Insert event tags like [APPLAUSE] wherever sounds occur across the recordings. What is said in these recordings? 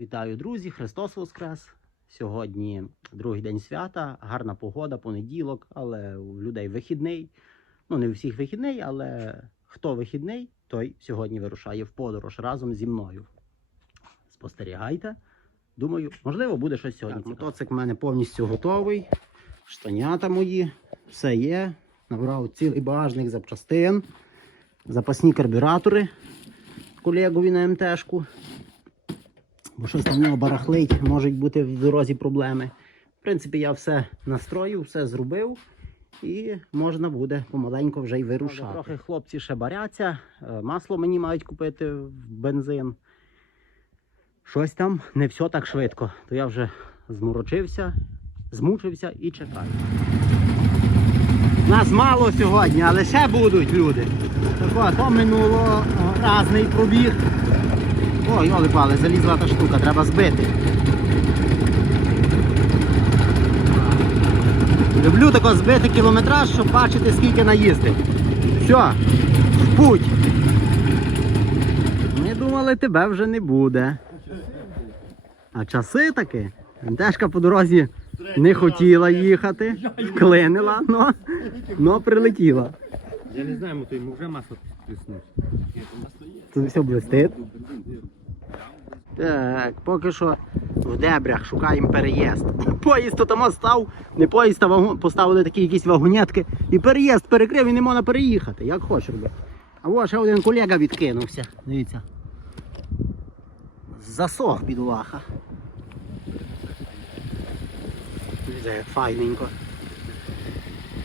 Вітаю, друзі! Христос Воскрес! Сьогодні другий день свята, гарна погода, понеділок, але у людей вихідний. Ну, не у всіх вихідний, але хто вихідний, той сьогодні вирушає в подорож разом зі мною. Спостерігайте. Думаю, можливо, буде щось сьогодні. Так, мотоцик в мене повністю готовий. Штанята мої, все є. Набрав цілий багажник запчастин, запасні карбюратори колегові на МТшку бо щось там нього барахлить, можуть бути в дорозі проблеми. В принципі, я все настроїв, все зробив і можна буде помаленьку вже й вирушати. Трохи хлопці ще баряться, е, масло мені мають купити в бензин. Щось там не все так швидко. То я вже зморочився, змучився і чекаю. Нас мало сьогодні, але ще будуть люди. Так то минуло разний пробіг. О, йоли пали, залізла та штука, треба збити. Люблю тако збити кілометраж, щоб бачити, скільки наїздив. Все, в путь. Ми думали, тебе вже не буде. А часи таки. Дешка по дорозі не хотіла їхати, вклинила, но, но прилетіла. Я не знаю, йому вже масло плеснуть. Тут все блистить. Так, поки що в дебрях шукаємо переїзд. [LAUGHS] Поїзд там став, не поїзд, а вагон, поставили такі якісь вагонетки. І переїзд перекрив і не можна переїхати, як хочеш робити. А ось ще один колега відкинувся. Дивіться. Засох бідолаха. Дивіться, як файненько.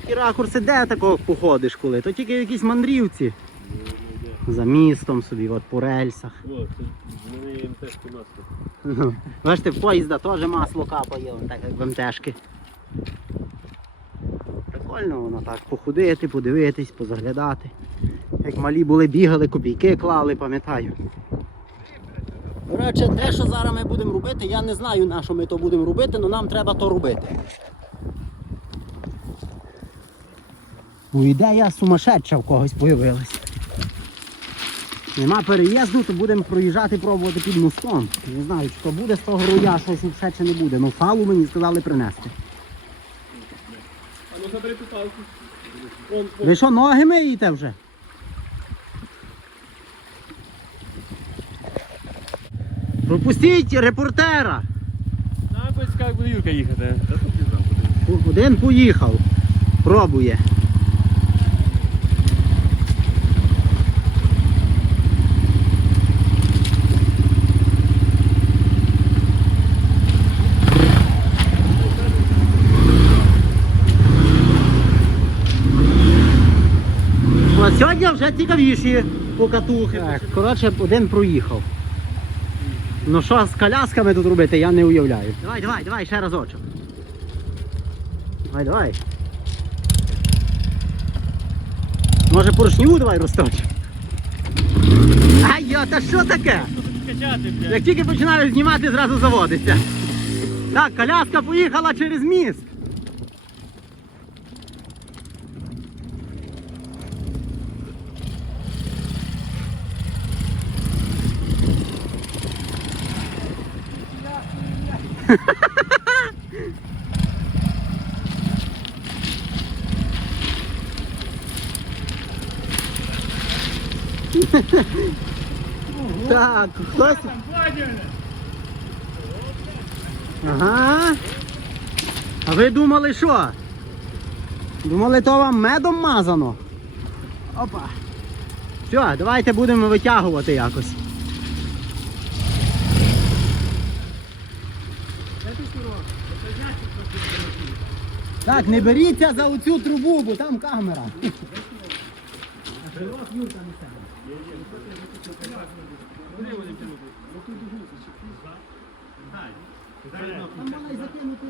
І ракурси де такого походиш коли? То тільки якісь мандрівці. За містом собі, от по рельсах. МТшки масло. Ну, Бачите, в поїзда теж масло капає, так як в МТшки. Прикольно воно так, походити, подивитись, позаглядати. Як малі були, бігали, копійки клали, пам'ятаю. До речі, те, що зараз ми будемо робити, я не знаю, на що ми то будемо робити, але нам треба то робити. Ну, ідея сумасшедша в когось появилась. Нема переїзду, то будемо проїжджати, пробувати під мостом. Не знаю, чи то буде з того руя щось ще чи не буде. Ну фалу мені сказали принести. А ну забери ту палку. Вон, вон. Ви що, ноги миєте вже? Пропустіть репортера! Там ось як буде Юрка їхати. Один поїхав. Пробує. Сьогодні вже цікавіші покатухи. Так, коротше, один проїхав. Ну що з колясками тут робити, я не уявляю. Давай, давай, давай, ще разочок. Давай, давай. Може поршню давай розточ. Ай, та що таке? Як тільки починаєш знімати, зразу заводиться. Так, коляска поїхала через міст. Так, хтось. Ага. А ви думали що? Думали, то вам медом мазано? Опа. Все, давайте будемо витягувати якось. Так, не беріться за оцю трубу, бо там камера. Там мала й закинути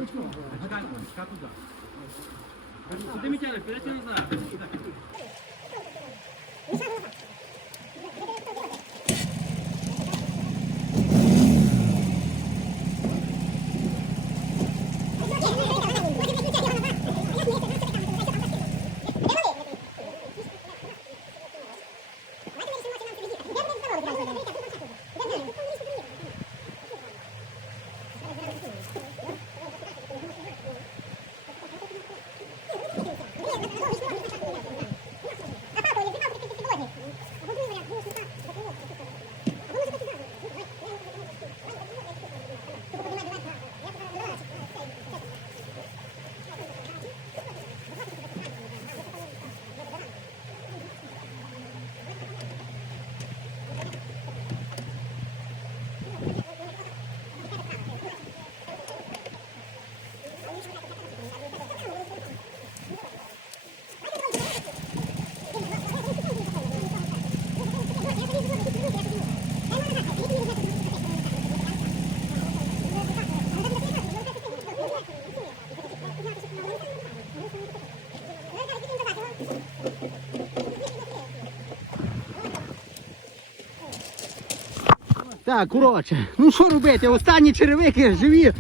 Так, коротше, ну що робити? Останні черевики живі.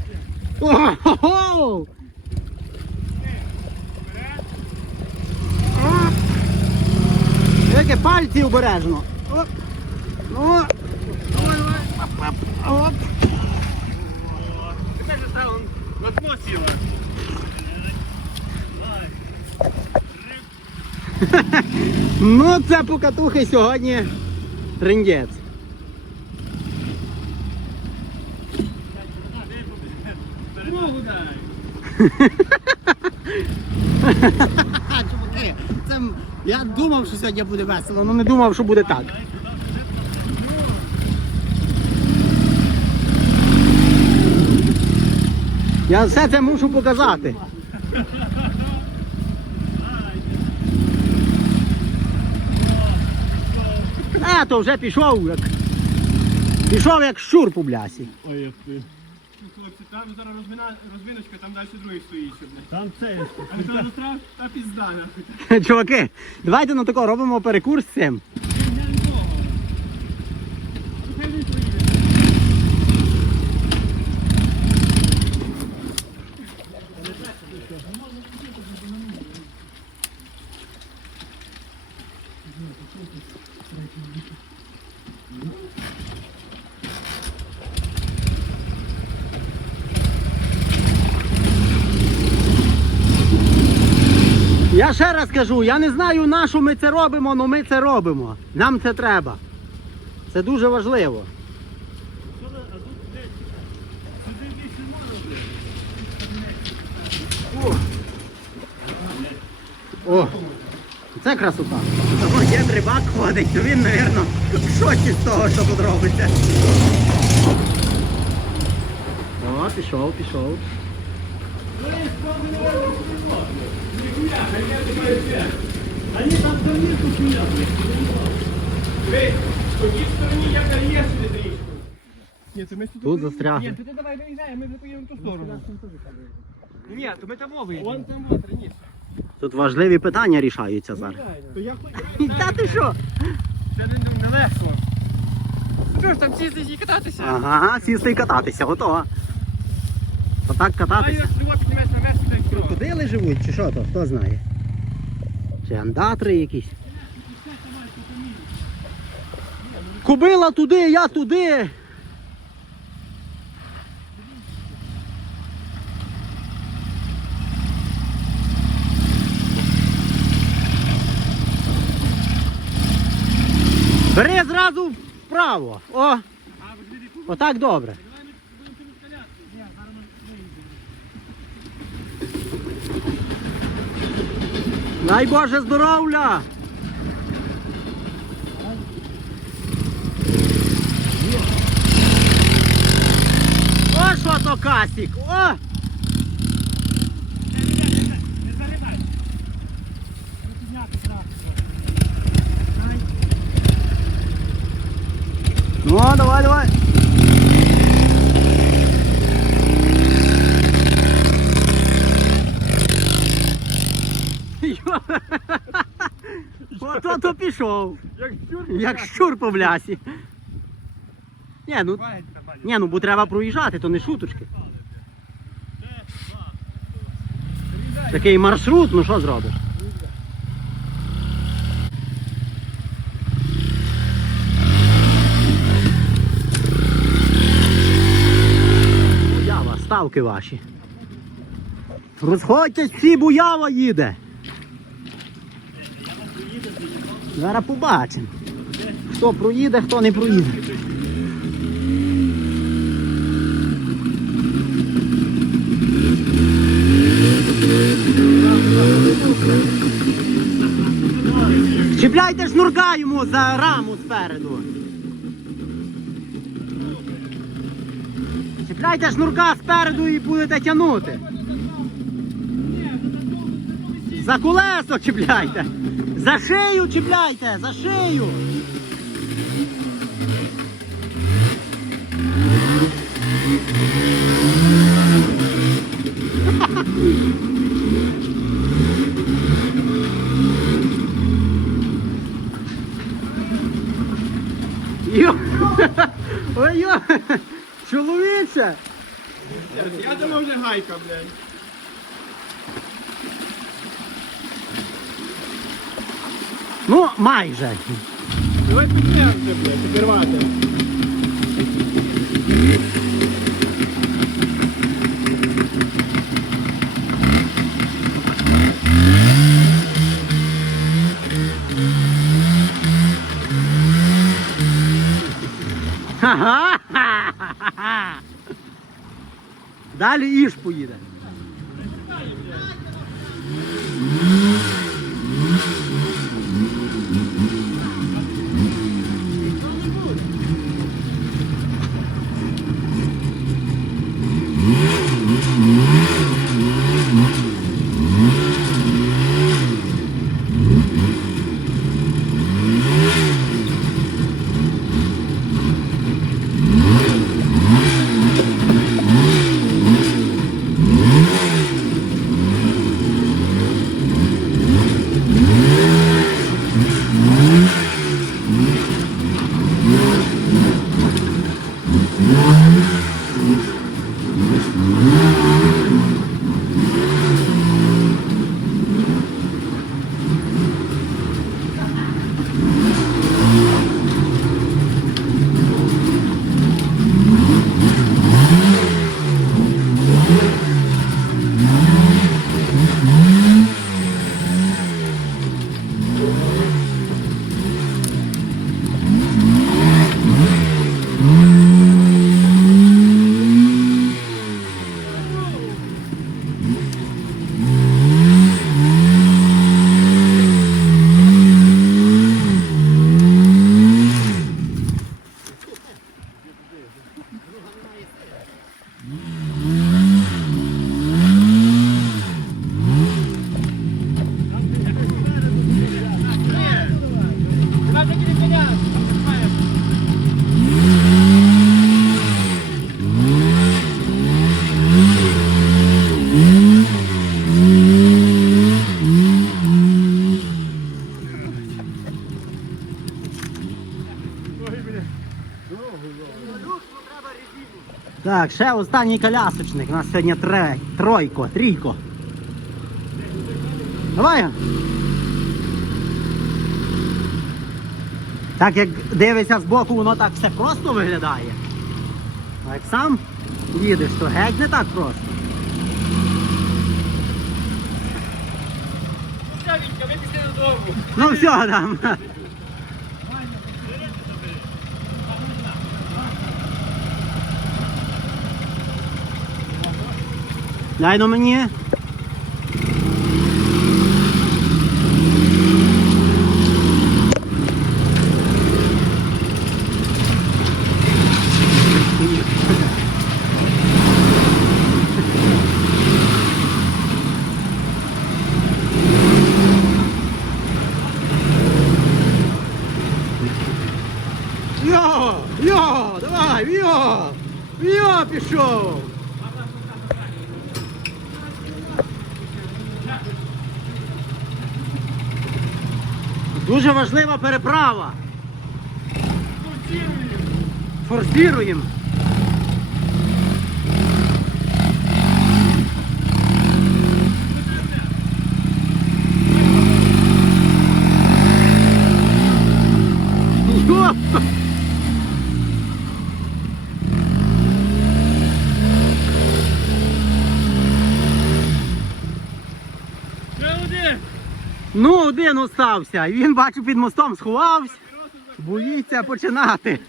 Ого! Тільки пальці обережно. Оп. Ну. Оп. Оп. Оп. Ти теж став на дно сіла. [LAUGHS] Ну, це покатухи сьогодні дай. Чуваки, це я думав, що сьогодні буде весело, але не думав, що буде так. Я все це мушу показати. То вже пішов як. Пішов як щур по блясі. Ой, як ти. Хлопці, там зараз розвина... розвиночка, там далі другий стоїть. Там це. А то там застрав? А пізда. [LAUGHS] Чуваки, давайте на тако робимо перекурс з цим. Я ще раз кажу, я не знаю, на що ми це робимо, але ми це робимо. Нам це треба. Це дуже важливо. О, це красота. Є рибак ходить, то він, мабуть, в шоці з того, що тут робиться. О, пішов, пішов. Ви, по тій стороні я кар'єр сюди трішку. Ні, то ми сюди Тут застряг. Ні, то ти давай виїжджай, ми вже поїдемо в ту сторону. Ні, то ми там виїдемо. Вон там раніше. Тут важливі питання рішаються зараз. То я. [LAUGHS] Та ти що? Це не, не легко. Що ж там сісти і кататися? Ага, сісти і кататися, готово. Отак А кататися. як його піднімеш на все. Крокодили живуть чи що то? Хто знає? Чи андатри якісь? Кобила туди, я туди. Бери зразу вправо. О, отак добре. Дай Боже здоров'я! О, що то касік! О! Ну, давай, давай! Йо. Ото то пішов, Як щур. як щур по блясі. Ні, ну, ні, ну бо треба проїжджати, то не шуточки. Такий маршрут, ну що зробиш? Буява, ставки ваші. Розходьтесь всі, буява їде. Зараз побачимо. Хто проїде, хто не проїде. Чіпляйте шнурка йому за раму спереду. Чіпляйте шнурка спереду і будете тягнути. За колесо чіпляйте. За шию чіпляйте, за шию. Йо. Ой-ой. Швидше! Я думав вже гайка, блядь. Ну, майже. Давай піднемося, блядь, підірвати. Ха-ха! Далі Іш поїде. Так, ще останній колясочник. У нас сьогодні тре, тройко, трійко. Давай. Так як дивишся збоку, воно так все просто виглядає. А як сам їдеш, то геть не так просто. Все, ви пішли додому. Ну все там. Дай ну мені. Йо! Йо! Давай! Йо! Йо, пішов! Важлива переправа. Форсируємо. Йо! Ще один. Ну, один остався. Він, бачу, під мостом сховався. Боїться починати.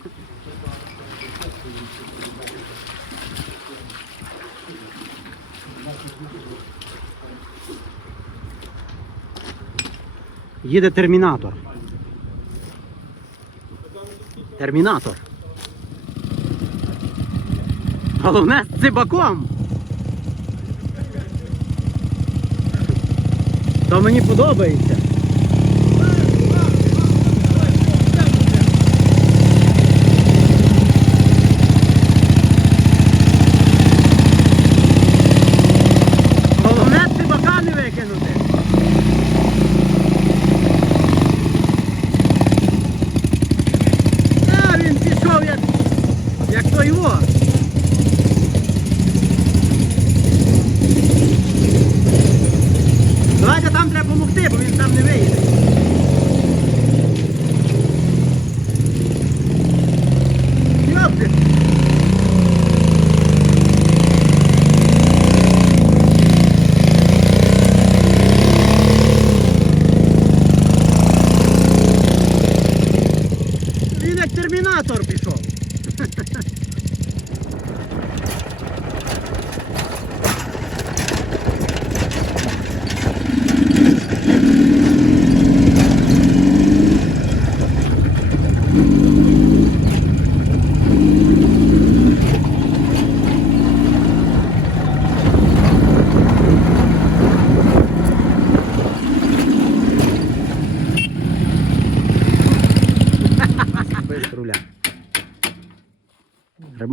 Їде термінатор. Термінатор. Головне з цибаком. То мені подобається. Він пішов як, як той во.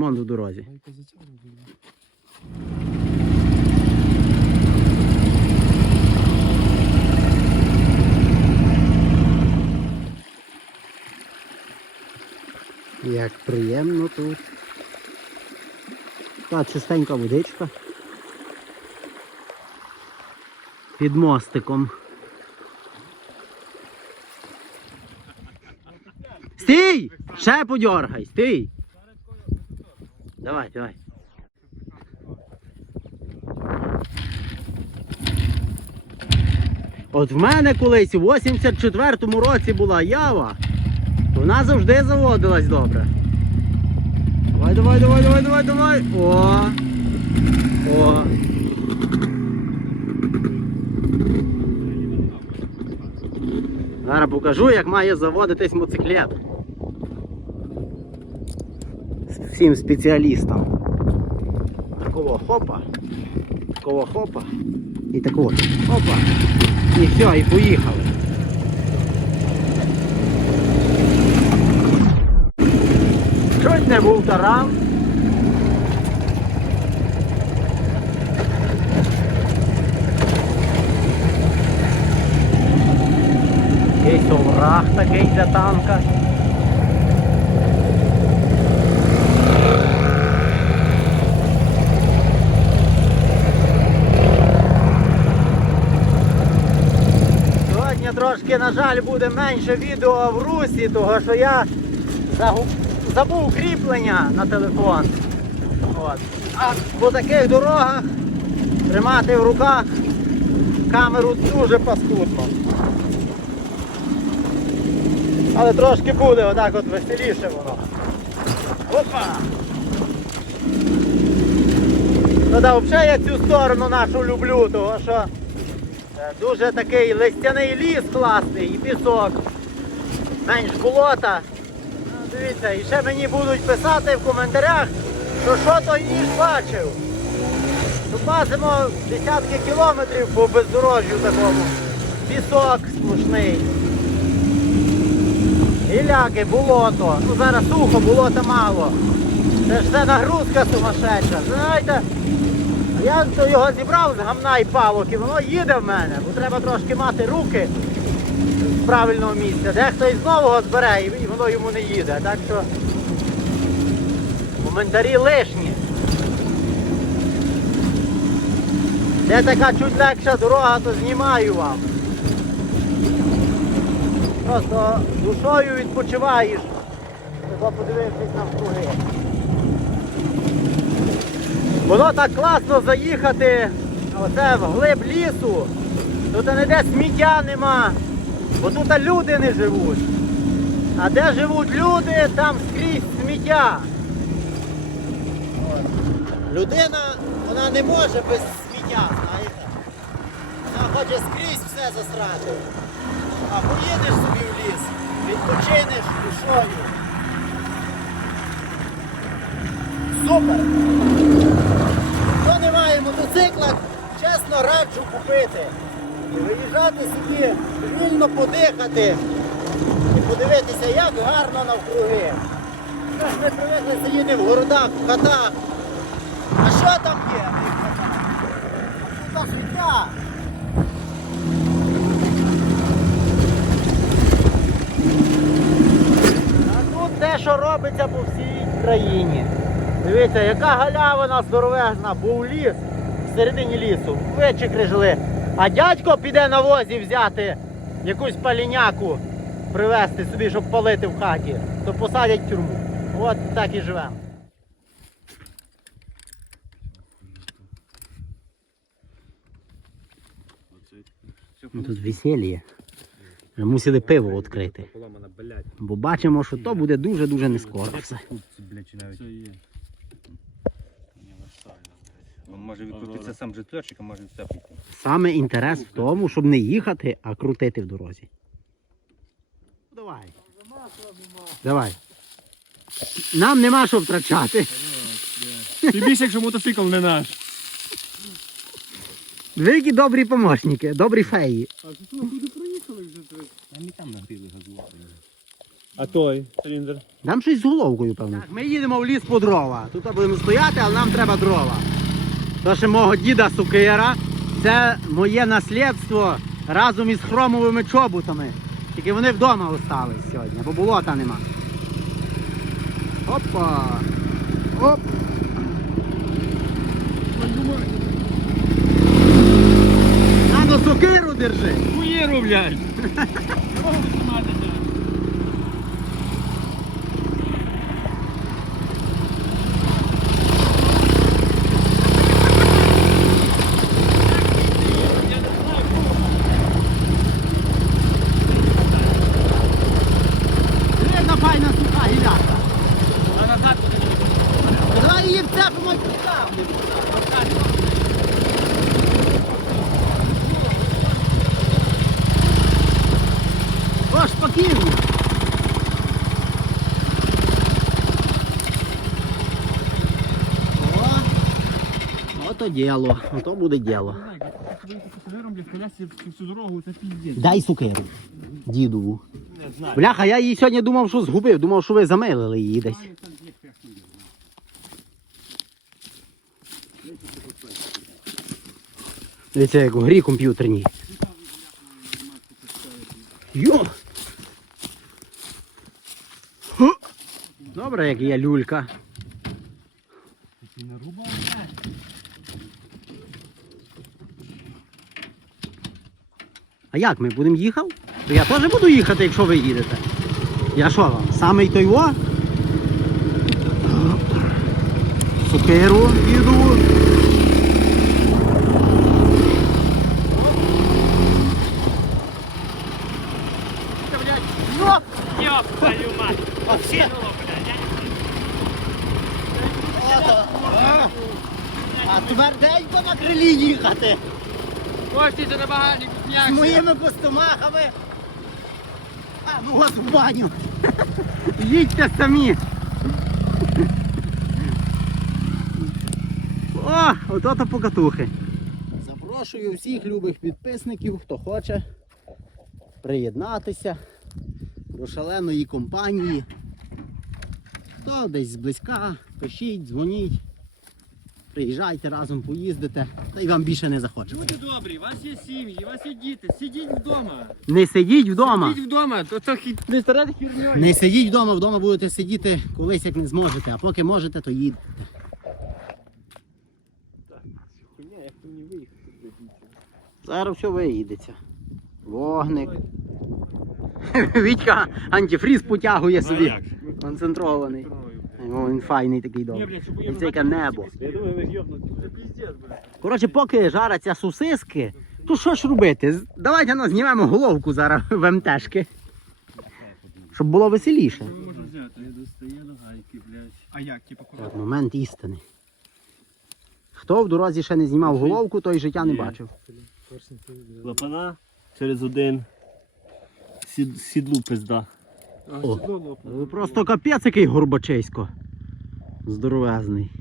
Ремонт у дорозі. Як приємно тут. Та чистенька водичка. Під мостиком. Стій! Ще подьоргай, стій! Давай, давай. От в мене колись у 84-му році була ява. Вона завжди заводилась добре. Давай, давай, давай, давай, давай, давай. О! О! Зараз покажу, як має заводитись моциклет. Всім спеціалістам. Такого хопа, такого хопа і такого хопа. І все, і поїхали. Чуть не був таран. Якийсь овраг такий для танка. Трошки, на жаль, буде менше відео в русі, того що я забув кріплення на телефон. От. А по таких дорогах тримати в руках камеру дуже паскудно. Але трошки буде отак от веселіше воно. Опа! Да, взагалі я цю сторону нашу люблю, тому що дуже такий листяний ліс класний і пісок. Менш болота. Ну, Дивіться, і ще мені будуть писати в коментарях, що що той ніж бачив. Тут бачимо десятки кілометрів по бездорожжю такому. Пісок смушний. Гіляки, болото. Ну зараз сухо, болота мало. Це ж все нагрузка сумасшедша. Знаєте, я його зібрав з гамна і палок і воно їде в мене, бо треба трошки мати руки з правильного місця. Дехто із нового збере і воно йому не їде. Так що коментарі лишні. Де така чуть легша дорога, то знімаю вам. Просто душою відпочиваєш. Треба подивитись навкруги. Воно так класно заїхати оце в глиб лісу. Тут ніде сміття нема, бо тут люди не живуть. А де живуть люди, там скрізь сміття. Людина, вона не може без сміття, знаєте. Вона хоче скрізь все засрати. А поїдеш собі в ліс, відпочинеш душою. Супер! Хто не має мотоцикла, чесно раджу купити. Виїжджати собі, вільно подихати і подивитися, як гарно навкруги. Ми привикли сидіти в городах, в хатах. А що там є? Тут життя. А тут те, що робиться по всій країні. Дивіться, яка галявина здоровезна, був ліс в середині лісу, вечікри жили. А дядько піде на возі взяти якусь паліняку, привезти собі, щоб палити в хаті, то посадять в тюрму. От так і живемо. Ну, Тут веселье. Вже Мусили пиво відкрити. Бо бачимо, що то буде дуже-дуже не скоро все. Купці, блядь, навіть. Це є. Може відкрутитися сам житлерчик, а може все піти. Саме інтерес в тому, щоб не їхати, а крутити в дорозі. Давай. Давай. Нам нема що втрачати. Ти більше, якщо мотоцикл не наш. Ви які добрі помощники, добрі феї. А тут куди проїхали вже? Я не там нагріли газувати. А той циліндр? Там щось з головкою, певно. Так, ми їдемо в ліс по дрова. Тут будемо стояти, але нам треба дрова. То ще мого діда сукира. Це моє наслідство разом із хромовими чоботами. Тільки вони вдома остались сьогодні, бо болота нема. Опа! Оп! А ну сокиру держи! Хуєру, блядь! [LAUGHS] Яка файна суха гіляка. Давай її вцепимо і поставимо. О, шпаківня. О, діло, ото буде діло. Дай сукеру. Дідову. Бляха, я її сьогодні думав, що згубив, думав, що ви замилили її десь. Дивіться, як у грі комп'ютерній. Йо! Добре, як є люлька. А як ми будемо їхати? То я теж буду їхати, якщо ви їдете. Я що вам? Самий той во? Сукеру їду. Йоп, твою мать! А тверденько на крилі їхати. Коштуйте на багажник, З моїми постомахами. А, ну вас в баню. Їдьте самі. О, ото то покатухи. Запрошую всіх любих підписників, хто хоче приєднатися до шаленої компанії. Хто десь зблизька, пишіть, дзвоніть. Приїжджайте разом, поїздите, та й вам більше не захоче. Люди добрі, у вас є сім'ї, у вас є діти, сидіть вдома. Не сидіть вдома. Сидіть вдома, то то хі- не старайте херньою. Не сидіть вдома, вдома будете сидіти колись як не зможете, а поки можете, то їдьте. Зараз все виїдеться. Вогник. Вітька антифріз потягує собі. Концентрований. О, він файний такий добрий. І це яке небо. Я думаю, ви гьобнуті. Це піздець, блядь. Коротше, поки жаряться сосиски, то що ж робити? Давайте ну, знімемо головку зараз в МТшки. Щоб було веселіше. Можу взяти. Не достає до гайки, блядь. А як, типу, Так, момент істини. Хто в дорозі ще не знімав головку, той життя не бачив. Лапана через один. Сід, сідлу пизда. О. Е, Просто капець який горбачисько. Здоровезний.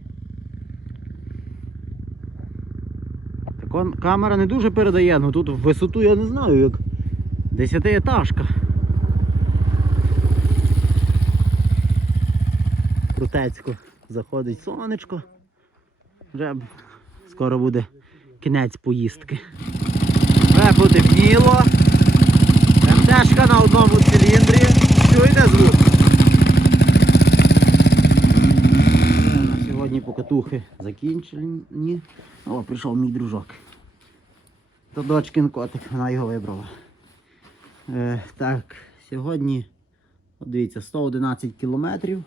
Так он, камера не дуже передає, ну тут висоту я не знаю, як десятиетажка. Крутецько. Заходить сонечко. Вже скоро буде кінець поїздки. Вже потемніло. МТшка на одному циліндрі. Чуєте звук? На Сьогодні покатухи закінчені. О, прийшов мій дружок. То дочкин котик, вона його вибрала. Е, так, сьогодні, от дивіться, 111 кілометрів.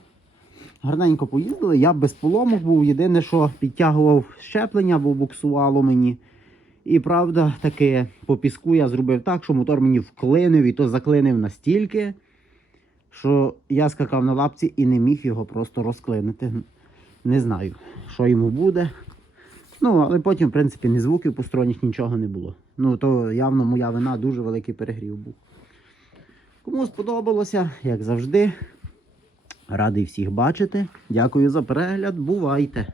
Гарненько поїздили. Я без поломок був. Єдине, що підтягував щеплення, бо буксувало мені. І правда, таки по піску я зробив так, що мотор мені вклинив і то заклинив настільки, що я скакав на лапці і не міг його просто розклинити. Не знаю, що йому буде. Ну, але потім, в принципі, ні звуків посторонніх нічого не було. Ну, то явно моя вина дуже великий перегрів був. Кому сподобалося, як завжди. Радий всіх бачити. Дякую за перегляд. Бувайте!